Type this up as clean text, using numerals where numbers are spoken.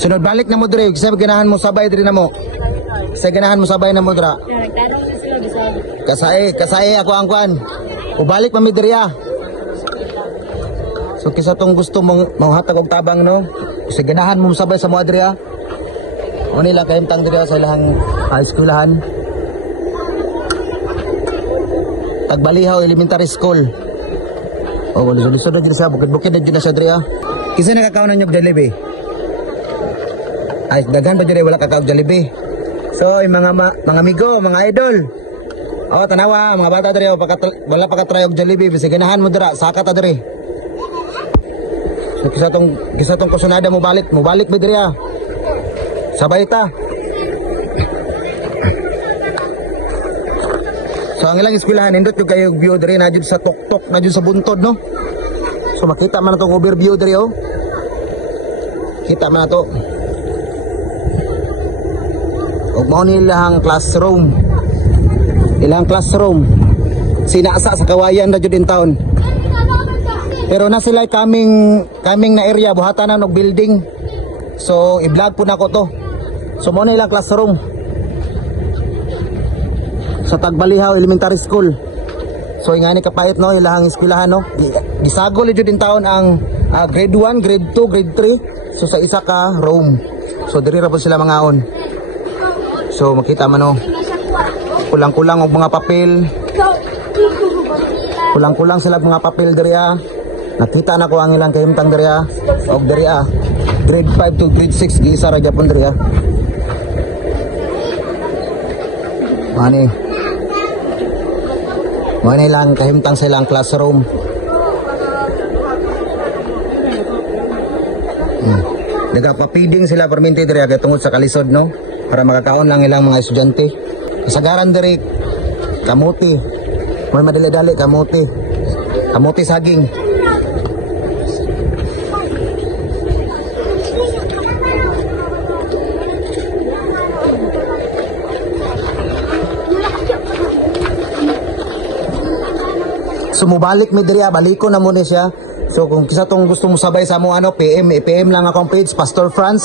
Sunod balik na mo dre, kasi ganahan mo sabay dre na mo. Sa ganahan mo sabay na mo dra. Kasay ako ang kuan. Ubalik pa mi dre ah. So kisa tong gusto mong manghatag og tabang no. Sa ganahan mo sabay sa mo dre ah. O nila kahimtang dre sa ilang eskwelahan. Tagbalihaw Elementary School. O lusod-lusod na dyan sa bukid-bukid na dyan na siya dre ah. Kisa nakakaon na nyog Jollibee? Ay, daghan pa dyan wala kakaog Jollibee. So, yung mga amigo, mga idol. O, tanawa, mga bata dre, wala pa katry og Jollibee. Basta ganahan mo dira, saka ta dre. So, kisa tong kusunada mo balik mo dre ah. Sabay ta. So, ang ilang eskwelahan, indot yung kayo view dre, na dyan sa tuktok, na dyan sa buntod, no? So, makita man na itong overview dre, oh. Kita man na to. Huwag mo nilang classroom. Ilang classroom. Sinasa sa kawayan na dyan din taon. Pero na sila kaming na area, buhatan na ng building. So, i-vlog po na ko to. So, mo nilang classroom. Sa Tagbalihaw Elementary School. So nga ni kapait no ilahang eskwelahan no. Gisagol jud din taon ang grade 1, grade 2, grade 3. So sa isa ka room. So diri ra po sila mangaon. So makita man no. Kulang-kulang og mga papel. Kulang-kulang sila mga papel diri ah. Nakita na ko ang ilang kahimtang diri ah. Og diri ah. Grade 5 to grade 6 giisa ra gyapon diri ah. Mani. Mga nilang kahimtang silang classroom. Nagapapiding sila perminti diri aga tungod sa kalisod no para makakaon lang ilang mga estudyante. Kasagaran diri kamuti. May madali-dali kamuti. Kamuti saging. So mubalik mi diri baliko na mo ni siya. So kung kisa tong gusto mo sabay sa mo ano PM lang akong page Pastor Franz.